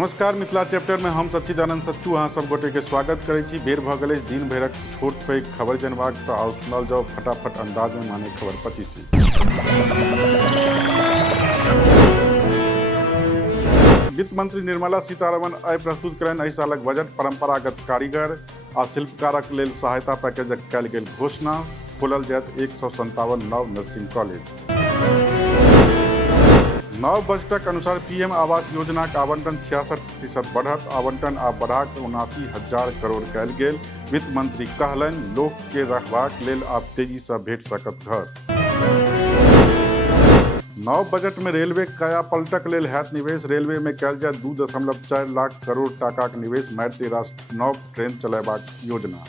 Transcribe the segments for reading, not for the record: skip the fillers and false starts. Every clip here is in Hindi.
नमस्कार, मिथिला चैप्टर में हम सच्चिदानंद सच्चू अहाँ सब गोटे के स्वागत करै छी। बेर भ गेलै दिन भरक छोट पैघ खबर जनबाक, तऽ आउ सुनल जाओ फटाफट अंदाज में माने खबर 25। वित्त मंत्री निर्मला सीतारमण आइ प्रस्तुत कयलनि एहि सालक बजट। परंपरागत कारीगर आ शिल्पकारक लेल सहायता पैकेजक कयल गेल घोषणा। खोलल जायत 157 नव नर्सिंग कॉलेज। नव बजटक अनुसार पीएम आवास योजनाक आवंटन 66% बढ़त। आवंटन आब बढ़ा कऽ 79,000 करोड़ कयल गेल। वित्त मंत्री कहलनि लोक के रहबाक लेल आब तेजी सँ भेट सकत घर। नव बजट में रेलवे काया पलटक लेल हैत निवेश। रेलवे में कयल जायत 2.4 लाख करोड़ टाकाक निवेश। मारिते राष्ट्र नव ट्रेन चलयबाक योजना।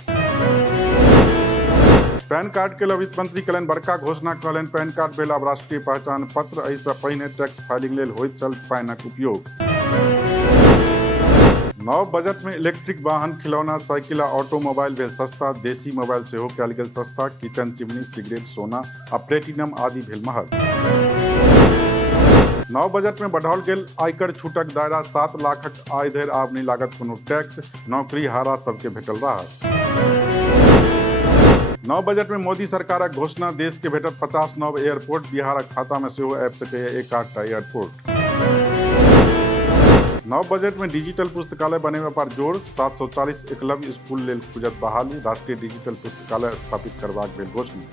पैन कार्ड के वित्त मंत्री कयलनि बड़का घोषणा। कहलनि पैन कार्ड भेल आब राष्ट्रीय पहचान पत्र। एहिसँ पहिने टैक्स फाइलिंग लेल होइत छल पैनक उपयोग। नव बजट में इलेक्ट्रिक वाहन, खिलौना, साइकिल आ ऑटोमोबाइल भेल सस्ता। देसी मोबाइल सेहो कयल गेल सस्ता। किचन चिमनी, सिगरेट, सोना आ प्लेटिनम आदि भेल महग। नव बजट में बढ़ाओल गेल आयकर छूटक दायरा। 7 लाखक आय धरि आब नहि लागत कोनो टैक्स। नौकरी हारा सबके भेटल राहत। नव बजट में मोदी सरकारक घोषणा। देश के भेटत 50 नव एयरपोर्ट। बिहारक खाता में सेहो आबि सकैए 1-8टा एयरपोर्ट। नव बजट में डिजिटल पुस्तकालय बनेबा पर जोर। 740 एकलव्य स्कूल लेल खुजत बहाली। राष्ट्रीय डिजिटल पुस्तकालय स्थापित करबाक भेल घोषणा।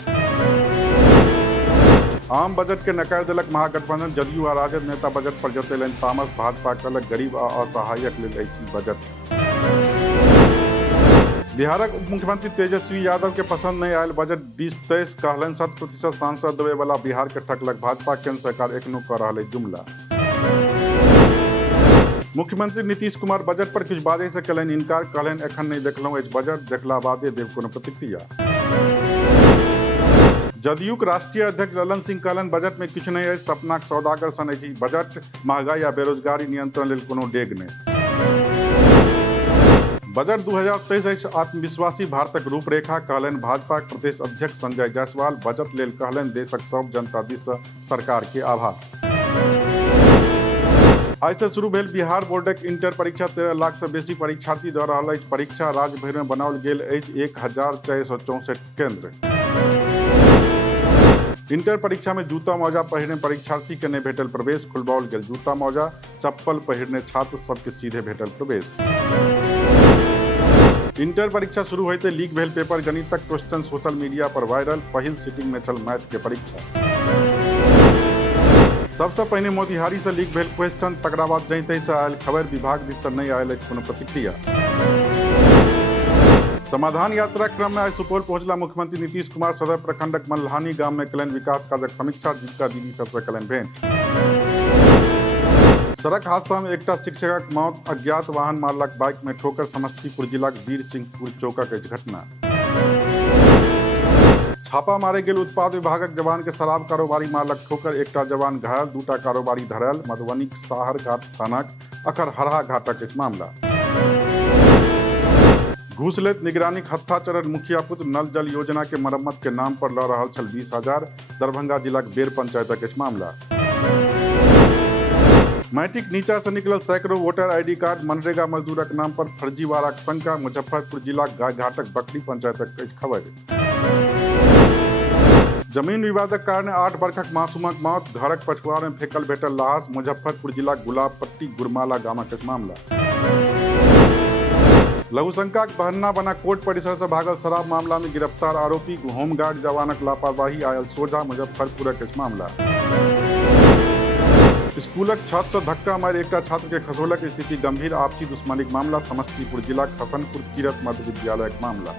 आम बजट के नकार देलक महागठबंधन। जदयू आ राजद नेता बजट पर जतेलनि तामस। भाजपा कहलक गरीब आ असहायक लेल अछि बजट। बिहारक उप मुख्यमंत्री तेजस्वी यादव के पसंद नहीं आयल बजट 2023। कहलनि 100% सांसद देवे वाला बिहार के ठकलक भाजपा। केंद्र सरकार एखनो कऽ रहल अछि जुमला। मुख्यमंत्री नीतीश कुमार बजट पर किछु बाजै से कयलनि इनकार। कहलनि एखन नहि देखलहुँ अछि बजट, देखला बादे देब कोनो प्रतिक्रिया। जदयूक राष्ट्रीय अध्यक्ष ललन सिंह कहलनि बजट में किछु नहीं अछि, सपनाक सौदागर सन अछि बजट। महंगाई आ बेरोजगारी नियंत्रण लेल कोनो डेग नहि। बजट 2023 अछि आत्मविश्वासी भारतक रूपरेखा। कहलनि भाजपा प्रदेश अध्यक्ष संजय जायसवाल। बजट लेल कहलनि देशक सब जनता दिस सरकार के आभार। आइ से शुरू भेल बिहार बोर्डक इंटर परीक्षा। 13 लाख से बेसी परीक्षार्थी दऽ रहल अछि परीक्षा। राज्य भरि में बनाओल गेल अछि 1464 केंद्र। इंटर परीक्षा में जूता मोजा पहिरने परीक्षार्थी के नहि भेटल प्रवेश। खुलबाओल गेल जूता मोजा, चप्पल पहिरने छात्र सबके सीधे भेटल प्रवेश। इंटर परीक्षा शुरू होते लीक भेल पेपर। गणितक क्वेश्चन सोशल मीडिया पर वायरल। पहिल सीटिंग में चल मैथ के परीक्षा। सबसे पहिने मोतिहारी से लीक भेल क्वेश्चन। तकरा बाद जैते से आयल खबर। विभाग दिस से नहीं आयल कोनो प्रतिक्रिया। समाधान यात्रा क्रम में आज सुपौल पहुंचला मुख्यमंत्री नीतीश कुमार। सदर प्रखंडक मल्हानी गाम में कयलनि विकास काजक समीक्षा। जीविका दीदी सबसे कयलनि भेंट। सड़क हादसा में एकटा शिक्षकक मौत। अज्ञात वाहन मारलक बाइक में ठोकर। समस्तीपुर जिलाक वीर सिंहपुर चौकक अछि घटना। छापा मारे गेल उत्पाद विभागक जवान के शराब कारोबारी मारलक ठोकर। एकटा जवान घायल, 2टा कारोबारी धरायल। मधुबनीक साहरघाट थानाक अखरहरा घाटक अछि मामला। घूस लैत निगरानीक हत्था चढ़ल मुखिया पुत्र। नल जल योजना के मरम्मत के नाम पर लऽ रहल छल 20,000। दरभंगा जिलाक बेर पंचायतक अछि मामला। मैट्रिक नीचा से निकलल सैकड़ों वोटर आईडी कार्ड। मनरेगा मजदूरक नाम पर फर्जीवाड़ाक शंका। मुजफ्फरपुर जिलाक गायघाटक बकरी पंचायतक अछि खबर। जमीन विवादक कारणे 8 वर्षक मासूमक मौत। घरक पछुआर में फेकल भेटल लाश। मुजफ्फरपुर जिलाक गुलाबपट्टी गुरमाला गामक अछि मामला। लघुशंकाक बहाना बना कोर्ट परिसर से भागल शराब मामला में गिरफ्तार आरोपी। होमगार्ड जवानक लापरवाही आयल सोझा। मुजफ्फरपुरक अछि मामला। स्कूलक छत से धक्का मारि एकटा छात्र के खसोलक। स्थिति गंभीर। आपसी दुश्मनीक मामला। समस्तीपुर जिलाक हसनपुर किरत मध्य विद्यालयक मामला।